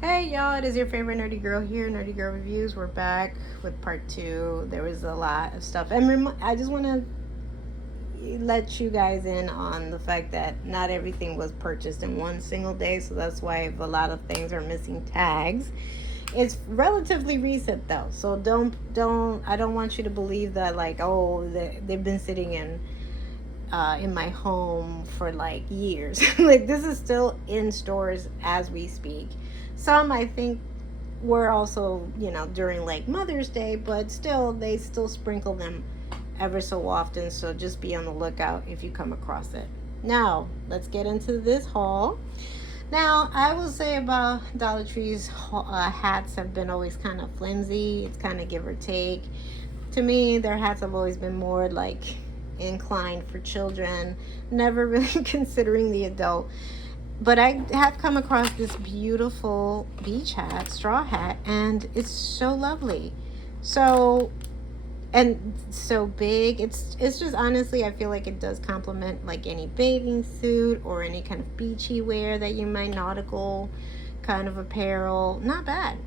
Hey y'all, it is your favorite nerdy girl here, Nerdy Girl Reviews. We're back with part two. There was a lot of stuff. And I just want to let you guys in on the fact that not everything was purchased in one single day. So that's why a lot of things are missing tags. It's relatively recent though. So I don't want you to believe that like, oh, they've been sitting in my home for like years. Like this is still in stores as we speak. Some I think were also, during like Mother's Day, but still they still sprinkle them ever so often. So just be on the lookout if you come across it. Now, let's get into this haul. Now, I will say about Dollar Tree's hats have been always kind of flimsy. It's kind of give or take. To me, their hats have always been more like inclined for children, never really considering the adult. But I have come across this beautiful beach hat, straw hat, and it's so lovely. So, and so big. It's just honestly, I feel like it does complement like any bathing suit or any kind of beachy wear that you might, nautical kind of apparel. Not bad.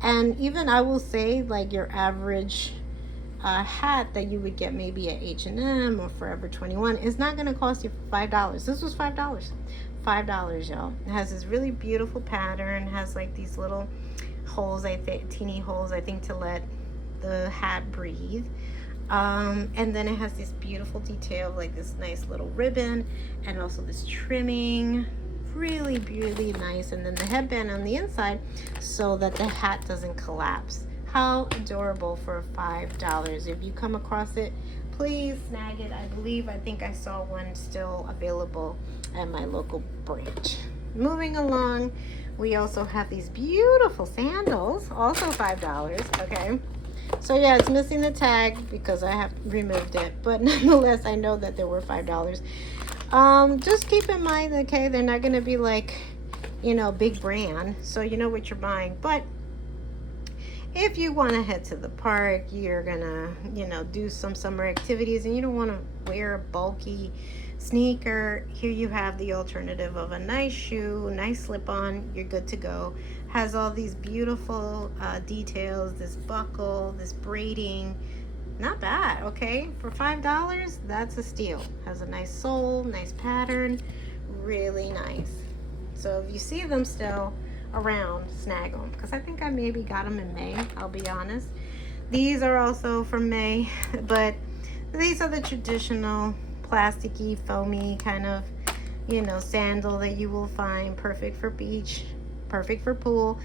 And even I will say like your average hat that you would get maybe at H&M or Forever 21 is not going to cost you $5. This was $5. $5, y'all. It has this really beautiful pattern. Has like these little holes, I think, teeny holes, I think, to let the hat breathe. And then it has this beautiful detail, like this nice little ribbon, and also this trimming. Really, really nice. And then the headband on the inside so that the hat doesn't collapse. How adorable for $5. If you come across it, please snag it. I think I saw one still available at my local branch. Moving along, we also have these beautiful sandals, also $5. Okay. So yeah, it's missing the tag because I have removed it, but nonetheless, I know that there were $5. Just keep in mind, okay, they're not going to be like, big brand, so you know what you're buying. But if you want to head to the park, you're gonna, do some summer activities, and you don't want to wear a bulky sneaker, here you have the alternative of a nice shoe, nice slip-on. You're good to go. Has all these beautiful details, this buckle, this braiding. Not bad. Okay, for $5, that's a steal. Has a nice sole, nice pattern, really nice. So if you see them still around, snag them, because I think I maybe got them in May, I'll be honest. These are also from May, but these are the traditional plasticky, foamy kind of, sandal that you will find, perfect for beach, perfect for pool.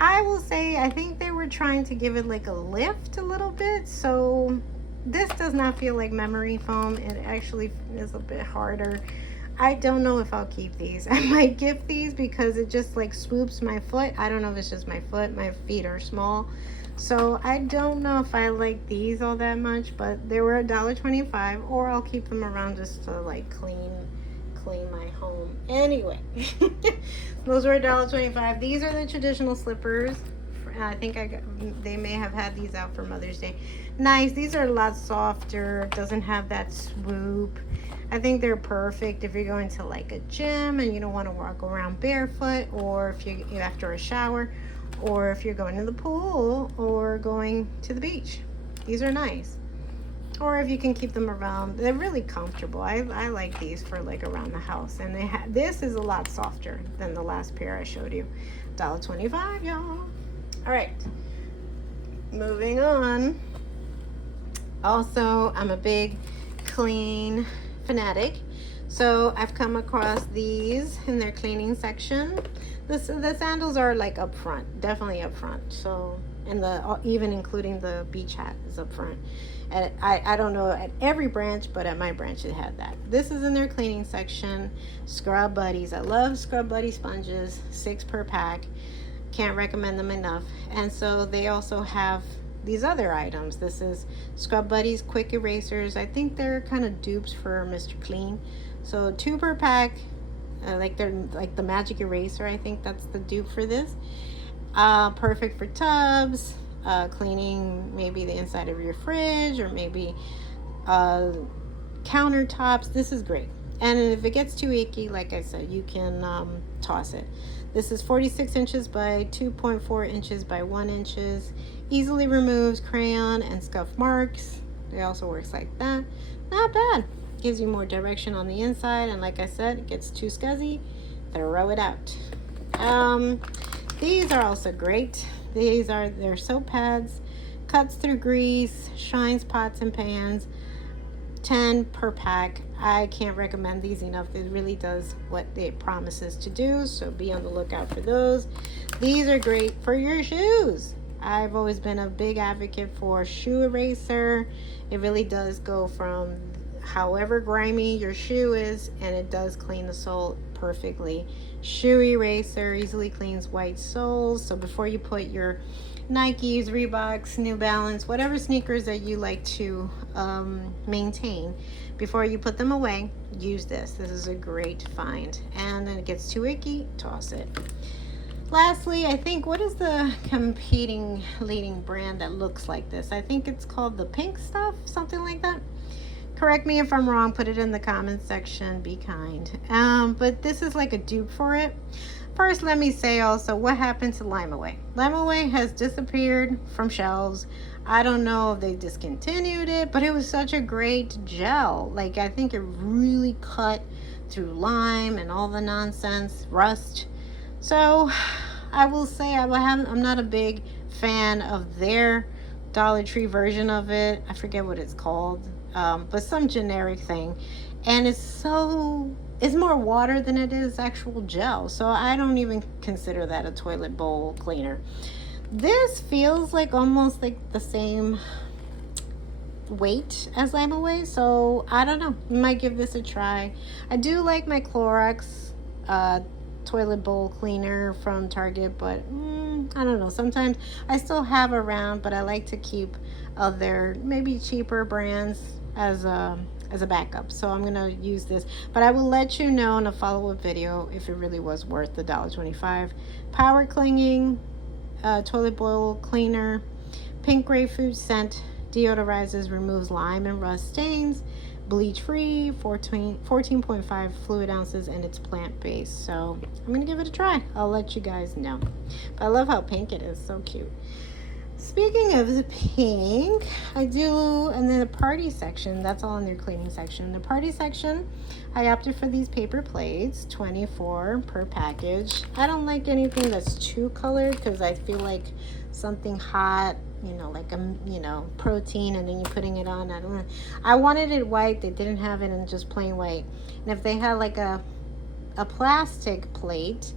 I will say, I think they were trying to give it like a lift a little bit, so this does not feel like memory foam. It actually is a bit harder. I don't know if I'll keep these. I might gift these because it just like swoops my foot. I don't know if it's just my foot. My feet are small. So I don't know if I like these all that much, but they were $1.25, or I'll keep them around just to like clean my home. Anyway, those were $1.25. These are the traditional slippers. I think they may have had these out for Mother's Day. Nice. These are a lot softer. Doesn't have that swoop. I think they're perfect if you're going to like a gym and you don't want to walk around barefoot, or if you after a shower, or if you're going to the pool or going to the beach. These are nice. Or if you can keep them around, they're really comfortable. I like these for like around the house, and this is a lot softer than the last pair I showed you. $1.25, y'all. All right, moving on. Also, I'm a big clean fanatic, so I've come across these in their cleaning section. The sandals are like up front, definitely up front. So, and even including the beach hat is up front. And I don't know at every branch, but at my branch it had that. This is in their cleaning section. Scrub Buddies. I love Scrub Buddy sponges, 6 per pack. Can't recommend them enough. And so they also have these other items. This is Scrub Buddies quick erasers. I think they're kind of dupes for Mr. Clean. So 2 per pack. Like they're like the magic eraser. I think that's the dupe for this. Perfect for tubs, cleaning maybe the inside of your fridge, or maybe countertops. This is great. And if it gets too icky, like I said, you can toss it. This is 46 inches by 2.4 inches by 1 inches. Easily removes crayon and scuff marks. It also works like that. Not bad. Gives you more direction on the inside, and like I said, it gets too scuzzy, throw it out. These are also great. They're soap pads, cuts through grease, shines pots and pans. 10 per pack. I can't recommend these enough. It really does what it promises to do, so be on the lookout for those. These are great for your shoes. I've always been a big advocate for shoe eraser. It really does go from however grimy your shoe is, and it does clean the sole perfectly. Shoe eraser easily cleans white soles, so before you put your Nikes, Reeboks, New Balance, whatever sneakers that you like to maintain, before you put them away, use this. This is a great find. And then it gets too icky, toss it. Lastly, I think, what is the competing leading brand that looks like this? I think it's called the Pink Stuff, something like that. Correct me if I'm wrong, put it in the comments section, be kind. But this is like a dupe for it. First, let me say also, what happened to Lime-A-Way? Lime-A-Way has disappeared from shelves. I don't know if they discontinued it, but it was such a great gel. Like, I think it really cut through lime and all the nonsense, rust. So, I will say I'm not a big fan of their Dollar Tree version of it. I forget what it's called, but some generic thing. And it's more water than it is actual gel. So I don't even consider that a toilet bowl cleaner. This feels like almost like the same weight as Lime-A-Way. So I don't know. I might give this a try. I do like my Clorox toilet bowl cleaner from Target, but I don't know. Sometimes I still have around, but I like to keep other maybe cheaper brands as a backup. So I'm gonna use this, but I will let you know in a follow-up video if it really was worth the $1.25. Power clinging toilet bowl cleaner, pink grapefruit scent, deodorizes, removes lime and rust stains, bleach free, 14.5 fluid ounces, and it's plant-based. So I'm gonna give it a try. I'll let you guys know. But I love how pink it is, so cute. Speaking of the pink, I do, and then the party section, that's all in their cleaning section. The party section, I opted for these paper plates, 24 per package. I don't like anything that's too colored because I feel like something hot, like protein, and then you're putting it on. I wanted it white. They didn't have it in just plain white. And if they had like a plastic plate,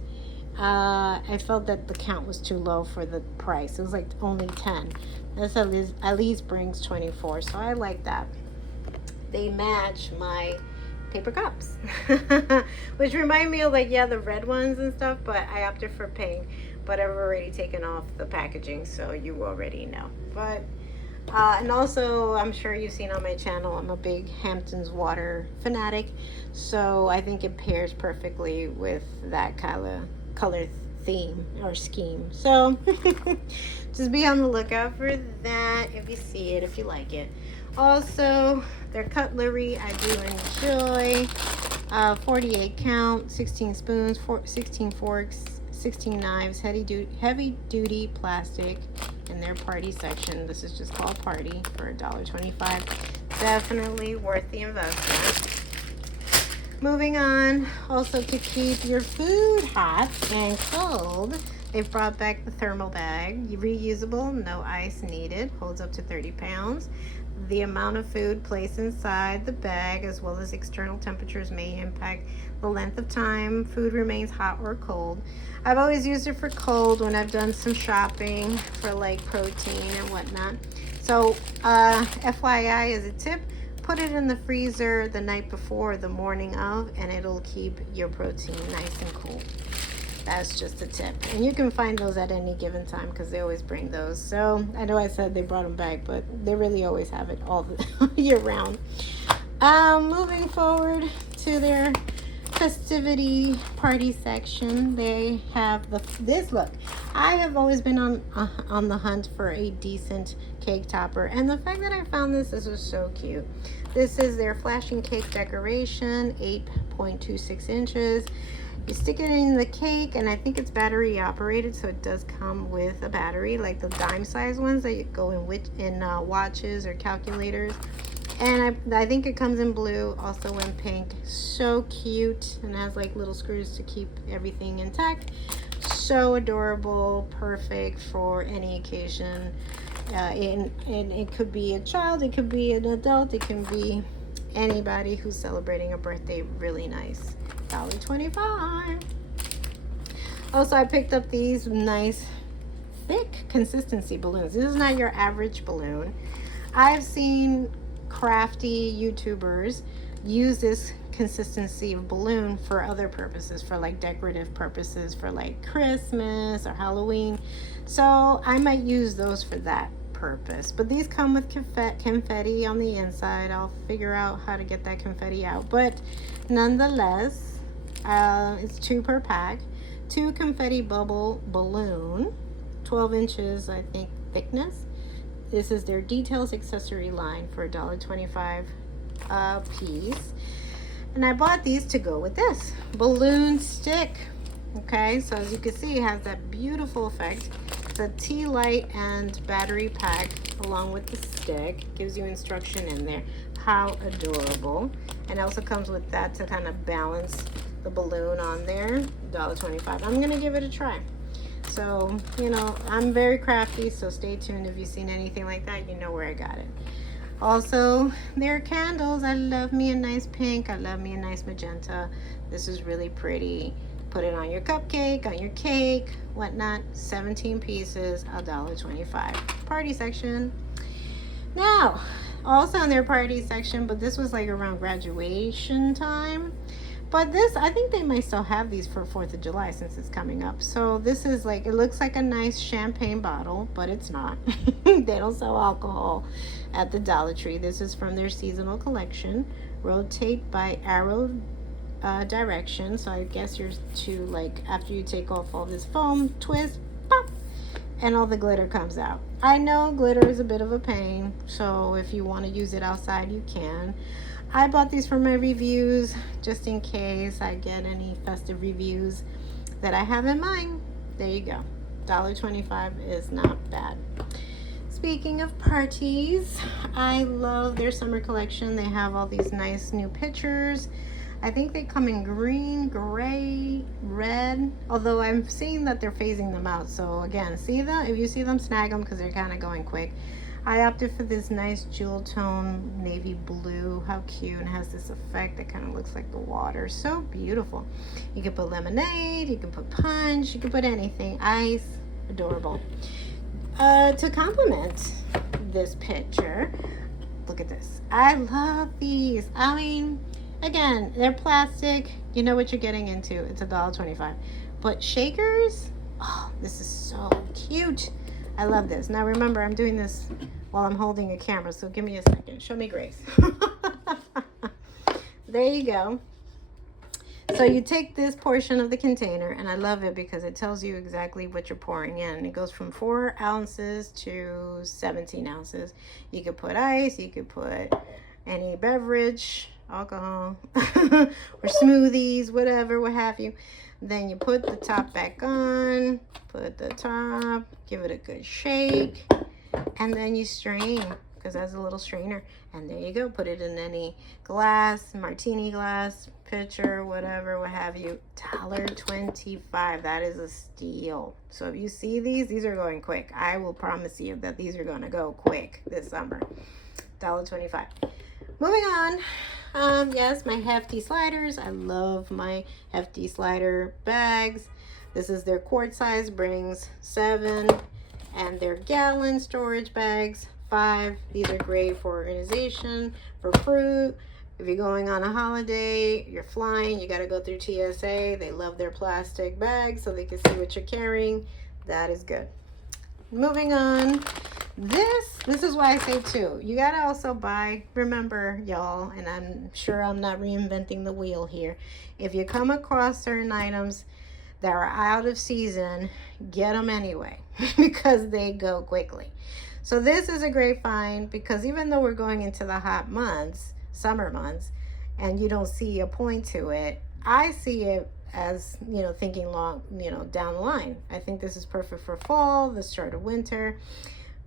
I felt that the count was too low for the price. It was like only 10. This at least brings 24, so I like that. They match my paper cups, which remind me of the red ones and stuff, but I opted for pink. But I've already taken off the packaging, so you already know. But and also, I'm sure you've seen on my channel, I'm a big Hamptons water fanatic, so I think it pairs perfectly with that color theme or scheme. So just be on the lookout for that if you see it, if you like it. Also, their cutlery I do enjoy. 48 count, 16 spoons, 16 forks, 16 knives, heavy duty plastic in their party section. This is just called Party for $1.25. Definitely worth the investment. Moving on, also to keep your food hot and cold, they've brought back the thermal bag. Reusable, no ice needed, holds up to 30 pounds. The amount of food placed inside the bag as well as external temperatures may impact the length of time food remains hot or cold. I've always used it for cold when I've done some shopping for like protein and whatnot. So FYI, as a tip, put it in the freezer the night before, the morning of, and it'll keep your protein nice and cool. That's just a tip. And you can find those at any given time because they always bring those. So I know I said they brought them back, but they really always have it all the year round. Moving forward to their festivity party section. They have this look. I have always been on the hunt for a decent cake topper, and the fact that I found this was so cute. This is their flashing cake decoration, 8.26 inches. You stick it in the cake, and I think it's battery operated, so it does come with a battery, like the dime size ones that you go in watches or calculators. And I think it comes in blue, also in pink. So cute, and has like little screws to keep everything intact. So adorable, perfect for any occasion. And it could be a child, it could be an adult, it can be anybody who's celebrating a birthday. Really nice. $1.25. Also, I picked up these nice thick consistency balloons. This is not your average balloon. I've seen crafty YouTubers use this consistency of balloon for other purposes, for like decorative purposes, for like Christmas or Halloween. So I might use those for that purpose. But these come with confetti on the inside. I'll figure out how to get that confetti out. But nonetheless, it's 2 per pack. 2 confetti bubble balloon, 12 inches, I think, thickness. This is their details accessory line for $1.25 a piece. And I bought these to go with this balloon stick. Okay, so as you can see, it has that beautiful effect. It's a tea light and battery pack along with the stick. Gives you instruction in there. How adorable. And also comes with that to kind of balance the balloon on there. $1.25. I'm gonna give it a try. So, you know, I'm very crafty, so stay tuned. If you've seen anything like that, you know where I got it. Also, their candles. I love me a nice pink. I love me a nice magenta. This is really pretty. Put it on your cupcake, on your cake, whatnot. 17 pieces, $1.25. Party section. Now, also in their party section, but this was like around graduation time. But this, I think they might still have these for 4th of July since it's coming up. So this is like, it looks like a nice champagne bottle, but it's not. They don't sell alcohol at the Dollar Tree. This is from their seasonal collection. Rotate by arrow direction. So I guess you're to, like, after you take off all this foam, twist, pop, and all the glitter comes out. I know glitter is a bit of a pain, so if you want to use it outside, you can. I bought these for my reviews just in case I get any festive reviews that I have in mind. There you go. $1.25 is not bad. Speaking of parties, I love their summer collection. They have all these nice new pictures. I think they come in green, gray, red, although I'm seeing that they're phasing them out. So again, see them? If you see them, snag them because they're kind of going quick. I opted for this nice jewel tone navy blue. How cute, and has this effect that kind of looks like the water. So beautiful. You can put lemonade, you can put punch, you can put anything. Ice, adorable. To complement this picture, look at this. I love these. I mean, again, they're plastic. You know what you're getting into. It's $1.25. But shakers, oh, this is so cute. I love this. Now remember, I'm doing this while I'm holding a camera, so give me a second. Show me grace. There you go. So you take this portion of the container, and I love it because it tells you exactly what you're pouring in. It goes from 4 ounces to 17 ounces. You could put ice, you could put any beverage, alcohol, or smoothies, whatever, what have you. Then you put the top back on, put the top, give it a good shake, and then you strain, because that's a little strainer. And there you go. Put it in any glass, martini glass, pitcher, whatever, what have you. $1.25. That is a steal. So if you see these are going quick. I will promise you that these are going to go quick this summer. $1.25. Moving on. Yes, my hefty sliders. I love my hefty slider bags. This is their quart size, brings 7, and their gallon storage bags, 5. These are great for organization, for fruit. If you're going on a holiday, you're flying, you got to go through TSA. They love their plastic bags so they can see what you're carrying. That is good. Moving on. This is why I say too, you gotta also buy, remember y'all, and I'm sure I'm not reinventing the wheel here, if you come across certain items that are out of season, get them anyway because they go quickly. So this is a great find because even though we're going into the hot months, summer months, and you don't see a point to it, I see it as, thinking long, down the line. I think this is perfect for fall, the start of winter.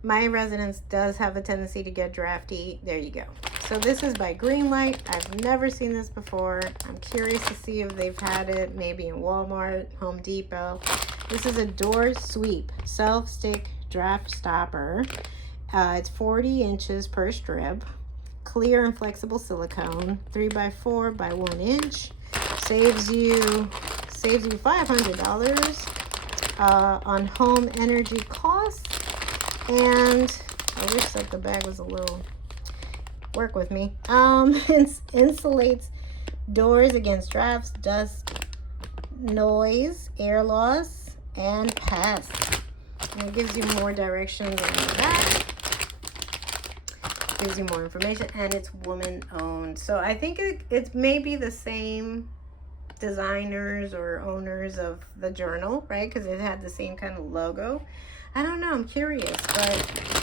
My residence does have a tendency to get drafty. There you go. So this is by Greenlight. I've never seen this before. I'm curious to see if they've had it maybe in Walmart, Home Depot. This is a door sweep self-stick draft stopper. It's 40 inches per strip. Clear and flexible silicone. 3x4 by 1 inch. Saves you $500 on home energy costs. And I wish that the bag was a little, work with me. Insulates doors against drafts, dust, noise, air loss, and pests. And it gives you more directions on the back. Gives you more information, and it's woman owned. So I think it's maybe the same designers or owners of the journal, right? Because it had the same kind of logo. I don't know, I'm curious,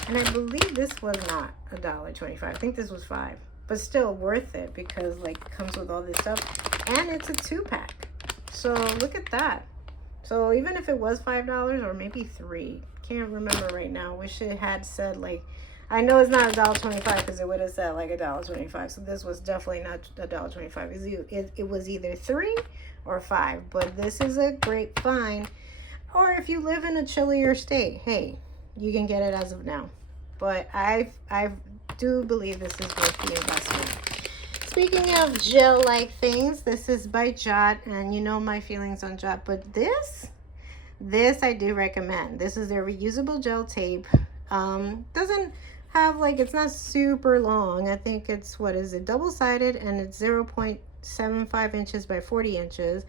and I believe this was not $1.25. I think this was $5, but still worth it because it comes with all this stuff, and it's a 2-pack. So look at that. So even if it was $5 or maybe $3, can't remember right now. Wish it had said I know it's not $1.25 because it would have said $1.25. So this was definitely not $1.25. It was either $3 or $5, but this is a great find. Or if you live in a chillier state, hey, you can get it as of now. But I do believe this is worth the investment. Speaking of gel-like things, this is by Jot, and you know my feelings on Jot, but this I do recommend. This is their reusable gel tape. Doesn't have it's not super long. I think it's, double-sided, and it's 0.75 inches by 40 inches.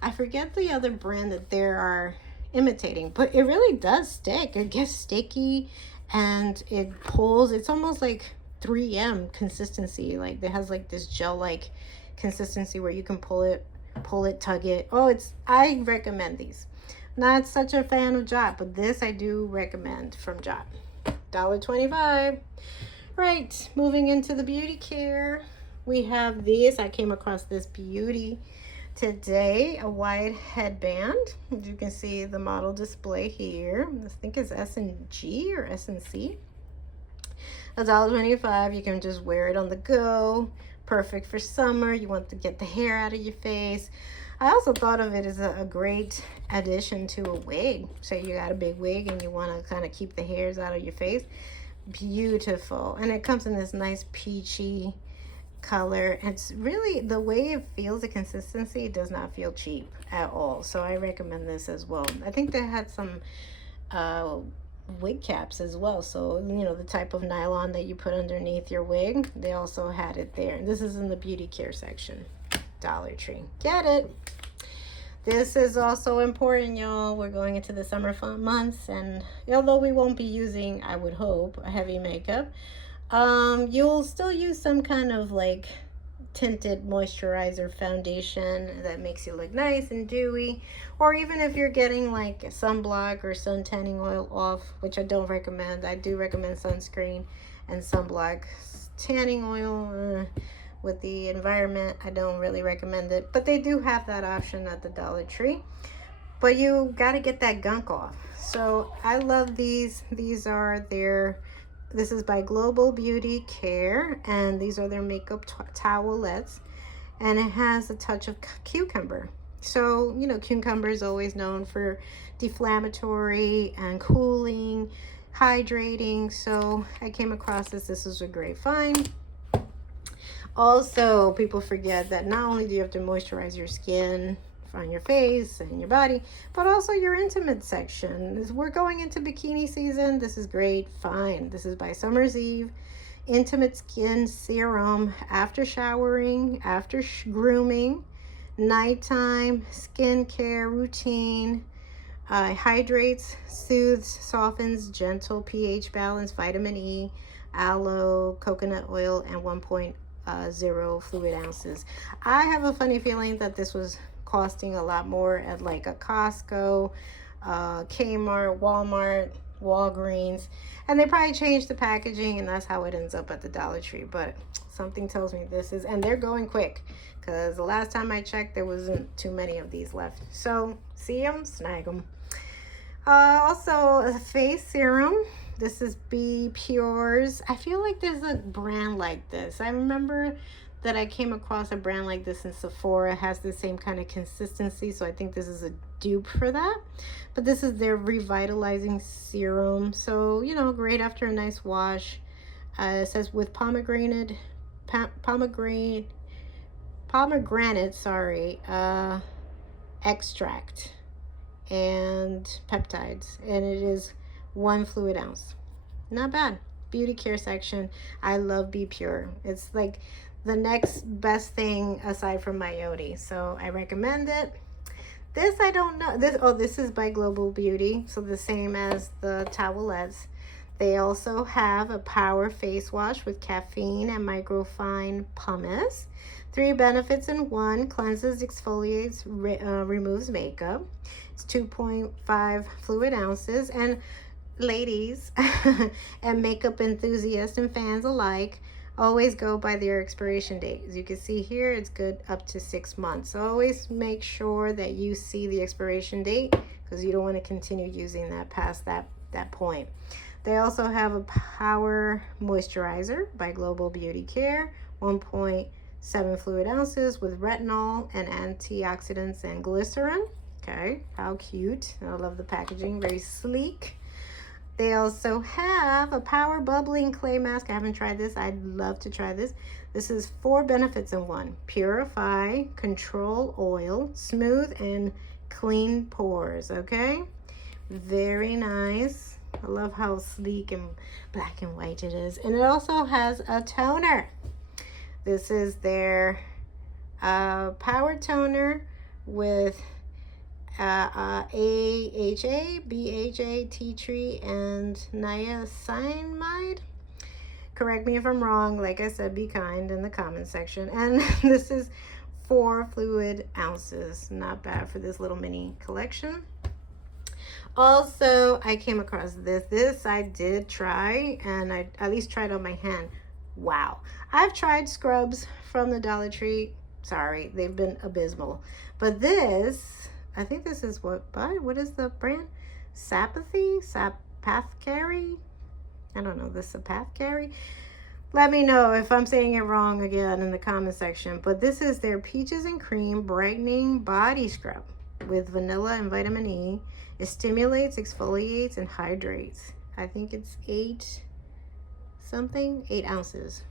I forget the other brand that there are imitating, but it really does stick. It gets sticky and it pulls. It's almost like 3M consistency. It has this gel-like consistency where you can pull it, tug it. I recommend these. Not such a fan of Jot, but this I do recommend from Jot. $1.25. Right, moving into the beauty care. We have these. I came across this beauty today, a wide headband. As you can see the model display here. I think it's S&G or S&C. $1.25. You can just wear it on the go. Perfect for summer. You want to get the hair out of your face. I also thought of it as a great addition to a wig. Say you got a big wig and you want to kind of keep the hairs out of your face. Beautiful. And it comes in this nice peachy color. It's really, the way it feels, the consistency, it does not feel cheap at all. So I recommend this as well. I think they had some wig caps as well, so the type of nylon that you put underneath your wig, they also had it there. And this is in the beauty care section. Dollar Tree. Get it. This is also important, y'all. We're going into the summer fun months, and although we won't be using, I would hope, a heavy makeup, you'll still use some kind of tinted moisturizer foundation that makes you look nice and dewy. Or even if you're getting sunblock or sun tanning oil off, which I don't recommend. I do recommend sunscreen and sunblock. Tanning oil, with the environment, I don't really recommend it, but they do have that option at the Dollar Tree. But you got to get that gunk off. So I love these. This is by Global Beauty Care, and these are their makeup towelettes, and it has a touch of cucumber. So cucumber is always known for deflammatory and cooling, hydrating. So I came across this. This is a great find. Also, people forget that not only do you have to moisturize your skin on your face and your body, but also your intimate section. As we're going into bikini season, this is great. Fine. This is by Summer's Eve. Intimate skin serum after showering, after grooming, nighttime skincare routine. Hydrates, soothes, softens, gentle pH balance, vitamin E, aloe, coconut oil, and 1.0 fluid ounces. I have a funny feeling that this was costing a lot more at like a Costco, Kmart, Walmart, Walgreens, and they probably changed the packaging, and that's how it ends up at the Dollar Tree. But something tells me this is, and they're going quick, because the last time I checked, there wasn't too many of these left. So see them, snag them. Also, a face serum. This is Be Pure's. I feel like there's a brand like this. I remember that I came across a brand like this in Sephora. It has the same kind of consistency, so I think this is a dupe for that. But this is their revitalizing serum. So, you know, great after a nice wash. It says with pomegranate, extract and peptides, and it is 1 fluid ounce. Not bad. Beauty care section. I love Be Pure. It's like the next best thing aside from Mayoti, so I recommend it. This I don't know. This is by Global Beauty, so the same as the towelettes. They also have a power face wash with caffeine and microfine pumice. 3 benefits in 1: cleanses, exfoliates, removes makeup. It's 2.5 fluid ounces. And ladies and makeup enthusiasts and fans alike always go by their expiration date. As you can see here, it's good up to 6 months. So always make sure that you see the expiration date, because you don't want to continue using that past that point. They also have a power moisturizer by Global Beauty Care, 1.7 fluid ounces with retinol and antioxidants and glycerin. Okay, how cute. I love the packaging, very sleek. They also have a power bubbling clay mask. I haven't tried this. I'd love to try this. This is 4 benefits in 1: purify, control oil, smooth and clean pores. Okay, very nice. I love how sleek and black and white it is. And it also has a toner. This is their power toner with AHA, BHA, tea tree, and niacinamide. Correct me if I'm wrong. Like I said, be kind in the comment section. And this is 4 fluid ounces. Not bad for this little mini collection. Also, I came across this. This I did try, and I at least tried on my hand. Wow. I've tried scrubs from the Dollar Tree. Sorry, they've been abysmal. But this, I think this is what is the brand? Sapathcary? I don't know, the Sapathcary? Let me know if I'm saying it wrong again in the comment section. But this is their Peaches and Cream Brightening Body Scrub with vanilla and vitamin E. It stimulates, exfoliates, and hydrates. I think it's 8 ounces.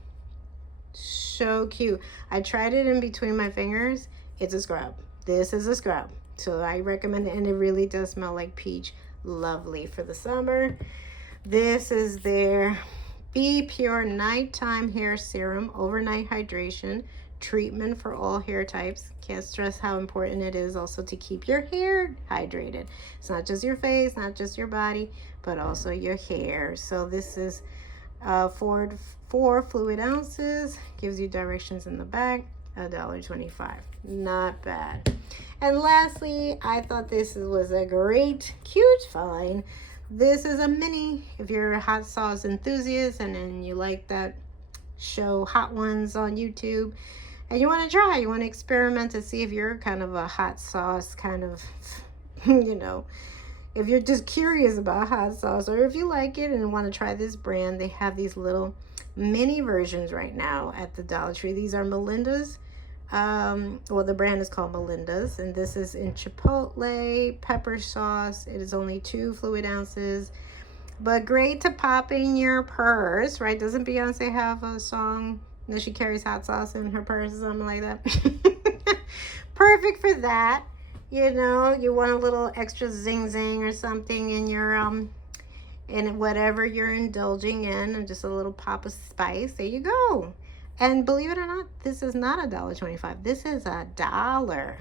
So cute. I tried it in between my fingers. It's a scrub. This is a scrub. So I recommend it, and it really does smell like peach. Lovely for the summer. This is their Be Pure Nighttime Hair Serum, Overnight Hydration, Treatment for all hair types. Can't stress how important it is also to keep your hair hydrated. It's not just your face, not just your body, but also your hair. So this is 4 fluid ounces. Gives you directions in the back. $1.25. Not bad. And lastly, I thought this was a great, cute find. This is a mini. If you're a hot sauce enthusiast and then you like that show Hot Ones on YouTube, and you want to try, you want to experiment to see if you're kind of a hot sauce kind of, you know, if you're just curious about hot sauce, or if you like it and want to try this brand, they have these little mini versions right now at the Dollar Tree. These are Melinda's. Well, the brand is called Melinda's, and this is in chipotle pepper sauce. It is only 2 fluid ounces, but great to pop in your purse, right? Doesn't Beyonce have a song that she carries hot sauce in her purse or something like that? Perfect for that. You know, you want a little extra zing or something in your in whatever you're indulging in, and just a little pop of spice. There you go. And believe it or not, this is not $1.25. This is $1.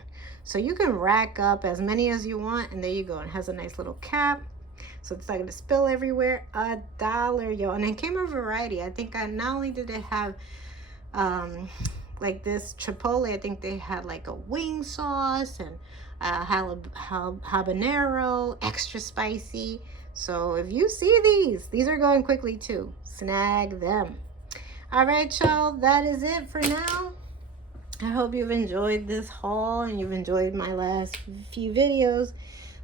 So you can rack up as many as you want, and there you go. It has a nice little cap, so it's not going to spill everywhere. $1, yo. And it came in a variety. I think not only did it have like this chipotle, I think they had like a wing sauce and habanero, extra spicy. So if you see these are going quickly too. Snag them. All right, y'all, that is it for now. I hope you've enjoyed this haul and you've enjoyed my last few videos.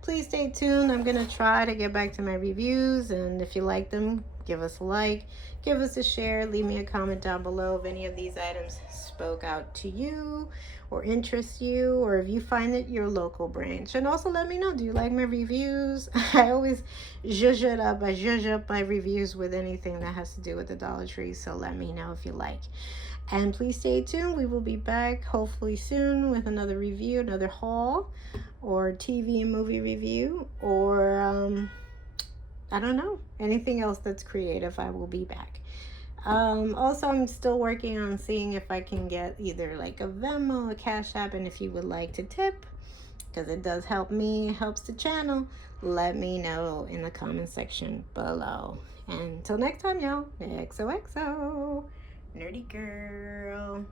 Please stay tuned. I'm going to try to get back to my reviews, and if you like them, give us a like, give us a share, leave me a comment down below if any of these items spoke out to you or interest you, or if you find it your local branch. And also let me know, do you like my reviews? I always zhuzh it up. I zhuzh up my reviews with anything that has to do with the Dollar Tree, so let me know if you like. And please stay tuned. We will be back hopefully soon with another review, another haul, or TV and movie review, or I don't know, anything else that's creative. I will be back. Also, I'm still working on seeing if I can get either like a Venmo, a Cash App, and if you would like to tip, because it does help me, it helps the channel, let me know in the comment section below. And until next time, y'all, XOXO, Nerdy Girl.